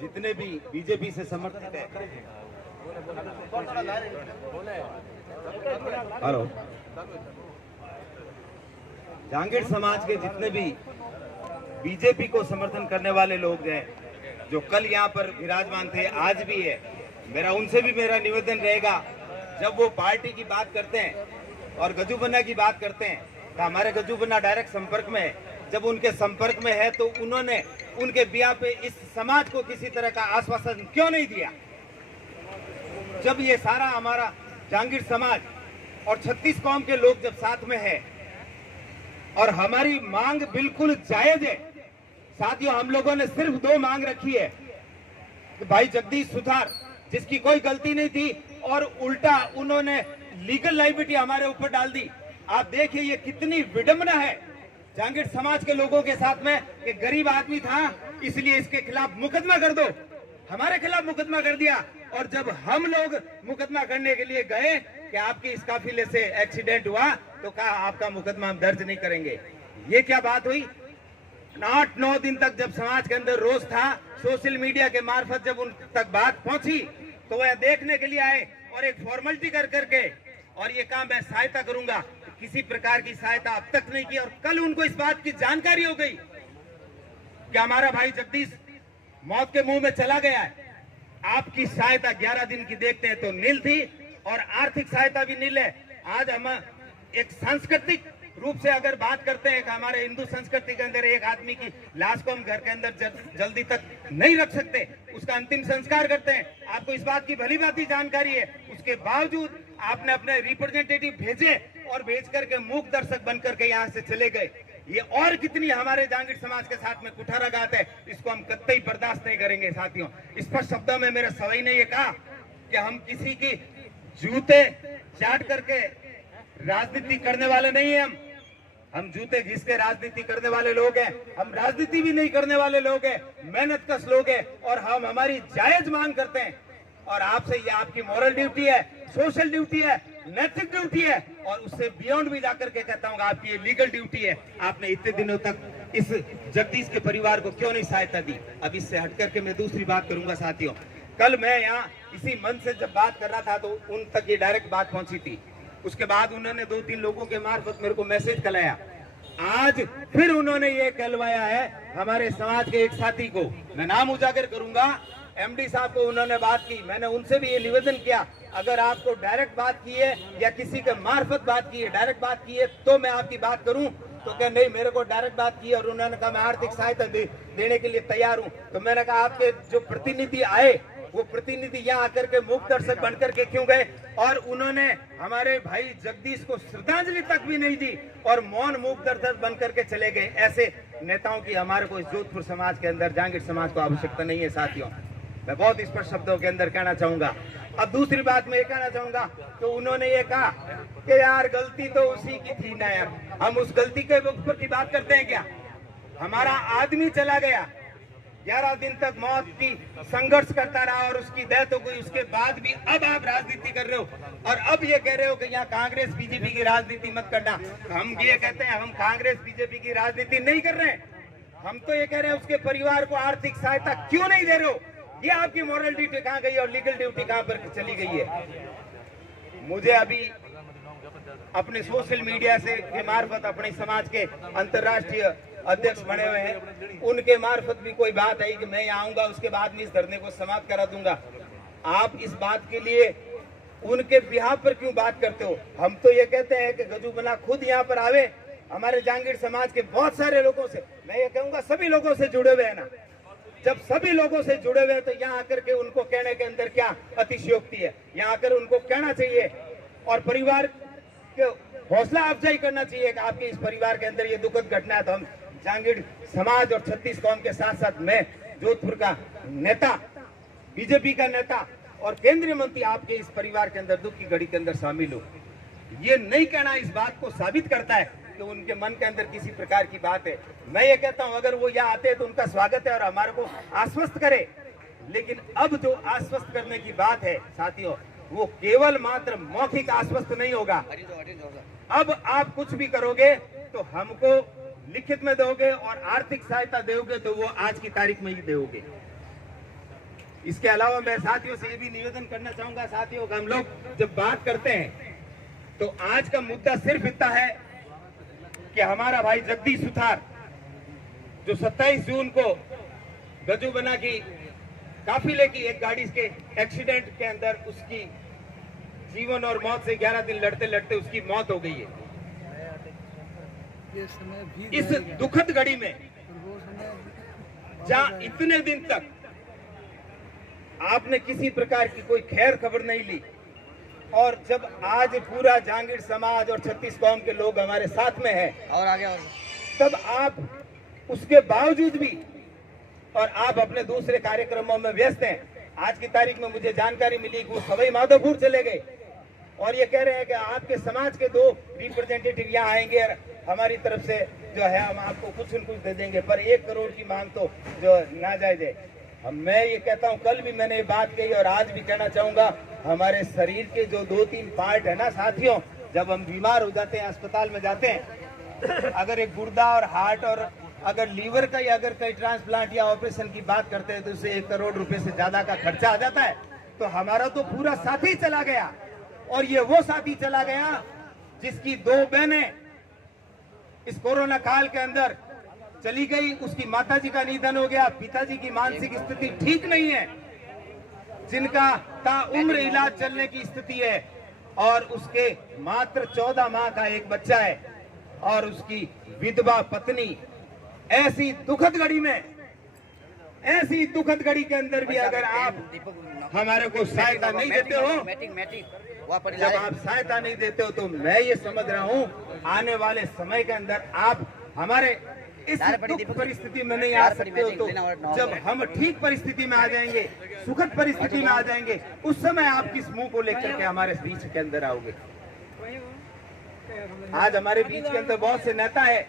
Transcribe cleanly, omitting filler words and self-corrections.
जितने भी बीजेपी से समर्थित है, हेलो, जांगीड़ समाज के जितने भी बीजेपी को समर्थन करने वाले लोग हैं, जो कल यहाँ पर विराजमान थे, आज भी है, उनसे भी मेरा निवेदन रहेगा, जब वो पार्टी की बात करते हैं और गजूबन्ना की बात करते हैं तो हमारे गजूबन्ना डायरेक्ट संपर्क में है। जब उनके संपर्क में है तो उन्होंने उनके बिया पे इस समाज को किसी तरह का आश्वासन क्यों नहीं दिया? जब ये सारा हमारा जांगीड़ समाज और 36 कौम के लोग जब साथ में है और हमारी मांग बिल्कुल जायज है। साथियों, हम लोगों ने सिर्फ 2 मांग रखी है कि भाई जगदीश सुथार, जिसकी कोई गलती नहीं थी और उल्टा उन्होंने लीगल लाइबिलिटी हमारे ऊपर डाल दी। आप देखिए ये कितनी विडंबना है जांगीड़ समाज के लोगों के साथ में कि गरीब आदमी था इसलिए इसके खिलाफ मुकदमा कर दो। हमारे खिलाफ मुकदमा कर दिया और जब हम लोग मुकदमा करने के लिए गए कि आपकी इस काफिले से एक्सीडेंट हुआ तो कहा आपका मुकदमा हम दर्ज नहीं करेंगे। ये क्या बात हुई? 8-9 दिन तक जब समाज के अंदर रोष था, सोशल मीडिया के मार्फत जब उन तक बात पहुंची तो वह देखने के लिए आए और एक फॉर्मेलिटी कर करके और ये काम मैं सहायता करूंगा। किसी प्रकार की सहायता अब तक नहीं की और कल उनको इस बात की जानकारी हो गई कि हमारा भाई जगदीश मौत के मुंह में चला गया है। आपकी सहायता 11 दिन की देखते हैं तो नील थी और आर्थिक सहायता भी नील है। आज हम एक सांस्कृतिक रूप से अगर बात करते हैं कि हमारे हिंदू संस्कृति के अंदर एक आदमी की लाश को हम घर के अंदर जल्दी तक नहीं रख सकते, उसका अंतिम संस्कार करते हैं। आपको इस बात की भली भांति जानकारी है, उसके बावजूद आपने अपने रिप्रेजेंटेटिव भेजे और भेज करके मूक दर्शक बन करके यहाँ से चले गए। ये और कितनी हमारे जांगीड़ समाज के साथ में कुठाराघात है, इसको हम कतई बर्दाश्त नहीं करेंगे। साथियों, स्पष्ट शब्दों में मेरे सवई ने ये कहा कि हम किसी की जूते चाट करके राजनीति करने वाले नहीं है। हम जूते घिस के राजनीति करने वाले लोग हैं, हम राजनीति भी नहीं करने वाले लोग हैं, मेहनत कश लोग हैं और हम हमारी जायज मांग करते हैं। और आपसे ये आपकी मॉरल ड्यूटी है, सोशल ड्यूटी है, नैतिक ड्यूटी है और उससे बियॉन्ड भी जाकर के कहता हूँ आपकी ये लीगल ड्यूटी है। आपने इतने दिनों तक इस जगदीश के परिवार को क्यों नहीं सहायता दी? अब इससे हट करके मैं दूसरी बात करूंगा। साथियों, कल मैं यहाँ इसी मंच से जब बात कर रहा था तो उन तक ये डायरेक्ट बात पहुंची थी। उसके बाद उन्होंने 2-3 लोगों के मार्फत मेरे को मैसेज कलाया। आज फिर उन्होंने ये कहलवाया है हमारे समाज के एक साथी को, मैं नाम उजागर करूंगा, एमडी साहब को उन्होंने बात की। मैंने उनसे भी ये निवेदन किया, अगर आपको डायरेक्ट बात की है या किसी के मार्फत बात की है, डायरेक्ट बात की है तो मैं आपकी बात करूं। तो क्या नहीं, मेरे को डायरेक्ट बात की और उन्होंने कहा मैं आर्थिक सहायता देने के लिए तैयार हूं। तो मैंने कहा आपके जो प्रतिनिधि आए वो प्रतिनिधि यहाँ आकर के मूक दर्शक बनकर के क्यों गए? और उन्होंने हमारे भाई जगदीश को श्रद्धांजलि तक भी नहीं दी और मौन मूक दर्शक बनकर के चले गए। ऐसे नेताओं की हमारे को इस जोधपुर समाज के अंदर, जांगीड़ समाज को आवश्यकता नहीं है। साथियों, मैं बहुत स्पष्ट शब्दों के अंदर कहना चाहूंगा। अब दूसरी बात मैं ये कहना चाहूंगा तो उन्होंने ये कहा कि यार गलती तो उसी की थी ना यार, हम उस गलती के ऊपर की बात करते हैं क्या? हमारा आदमी चला गया, 11 दिन तक मौत की संघर्ष करता रहा और उसकी डेथ हो गई। उसके बाद भी अब आप राजनीति कर रहे हो और अब ये कह रहे हो कि यहाँ कांग्रेस बीजेपी की राजनीति मत करना। हम ये कहते हैं हम कांग्रेस बीजेपी की राजनीति नहीं कर रहे हैं, हम तो ये कह रहे हैं उसके परिवार को आर्थिक सहायता क्यों नहीं दे रहे हो? ये आपकी मॉरल ड्यूटी कहाँ गई और लीगल ड्यूटी कहाँ पर चली गई है? मुझे अभी अपने सोशल मीडिया से के मार्फत अपने समाज के अंतर्राष्ट्रीय अध्यक्ष बने हुए हैं, उनके मार्फत भी कोई बात आई कि मैं यहाँ आऊंगा, उसके बाद में इस धरने को समाप्त करा दूंगा। आप इस बात के लिए उनके बिहाफ पर क्यों बात करते हो? हम तो ये कहते हैं कि गजूबन्ना खुद यहाँ पर आवे, हमारे जांगीड़ समाज के बहुत सारे लोगों से, मैं ये कहूंगा सभी लोगों से जुड़े हुए हैं ना। जब सभी लोगों से जुड़े हुए हैं तो यहाँ आकर के उनको कहने के अंदर क्या अतिशयोक्ति है? यहाँ आकर उनको कहना चाहिए और परिवार के हौसला अफजाई करना चाहिए कि आपके इस परिवार के अंदर ये दुखद घटना है। तो हम जांगीड़ समाज और 36 कौम के साथ साथ मैं जोधपुर का नेता, बीजेपी का नेता और केंद्रीय मंत्री आपके इस परिवार के अंदर दुख की घड़ी के अंदर शामिल हूँ। ये नहीं कहना इस बात को साबित करता है कि उनके मन के अंदर किसी प्रकार की बात है। मैं ये कहता हूं अगर वो यहाँ आते हैं तो उनका स्वागत है और हमारे को आश्वस्त करे, लेकिन अब जो आश्वस्त करने की बात है साथियों, वो केवल मात्र मौखिक आश्वस्त नहीं होगा। अब आप कुछ भी करोगे तो हमको लिखित में दोगे और आर्थिक सहायता दोगे तो वो आज की तारीख में ही दोगे। इसके अलावा मैं साथियों से ये भी निवेदन करना चाहूंगा साथियों, हम लोग जब बात करते हैं तो आज का मुद्दा सिर्फ इतना है कि हमारा भाई जगदीश सुथार जो 27 जून को गजूबना की काफिले की एक गाड़ी के एक्सीडेंट के अंदर उसकी जीवन और मौत से 11 दिन लड़ते लड़ते उसकी मौत हो गई है। इस दुखद घड़ी में जहां इतने दिन तक आपने किसी प्रकार की कोई खैर खबर नहीं ली, और जब आज पूरा जहांगीर समाज और 36 कौम के लोग हमारे साथ में हैं और आगे तब आप उसके बावजूद भी और आप अपने दूसरे कार्यक्रमों में व्यस्त हैं। आज की तारीख में मुझे जानकारी मिली कि वो सवाई माधोपुर चले गए और ये कह रहे हैं कि आपके समाज के 2 रिप्रेजेंटेटिव यहाँ आएंगे और हमारी तरफ से जो है हम आपको कुछ न कुछ दे देंगे, पर 1 करोड़ की मांग तो जो नाजायज है। मैं ये कहता हूँ, कल भी मैंने ये बात कही और आज भी कहना चाहूंगा, हमारे शरीर के जो 2-3 पार्ट है ना साथियों, जब हम बीमार हो जाते हैं अस्पताल में जाते हैं, अगर एक गुर्दा और हार्ट और अगर लीवर का या अगर कहीं ट्रांसप्लांट या ऑपरेशन की बात करते हैं तो उससे 1 करोड़ रुपए से ज्यादा का खर्चा आ जाता है। तो हमारा तो पूरा साथी चला गया, और ये वो साथी चला गया जिसकी 2 बहनें इस कोरोना काल के अंदर चली गई, उसकी माताजी का निधन हो गया, पिताजी की मानसिक स्थिति ठीक नहीं है, जिनका ताउम्र इलाज चलने की स्थिति है, और उसके मात्र 14 माह का एक बच्चा है, और उसकी विधवा पत्नी। ऐसी दुखद घड़ी में, ऐसी दुखद घड़ी के अंदर भी अगर आप हमारे को सहायता नहीं देते हो, जब आप सहायता नहीं देते हो, तो मैं ये समझ रहा हूँ आने वाले समय के अंदर आप हमारे इस दुख परिस्थिति में नहीं आ सकते हो। तो जब हम ठीक परिस्थिति में आ जाएंगे, सुखद परिस्थिति में आ जाएंगे, उस समय आप किस मुंह को लेकर के हमारे बीच के अंदर आओगे। आज हमारे बीच के अंदर बहुत से नेता है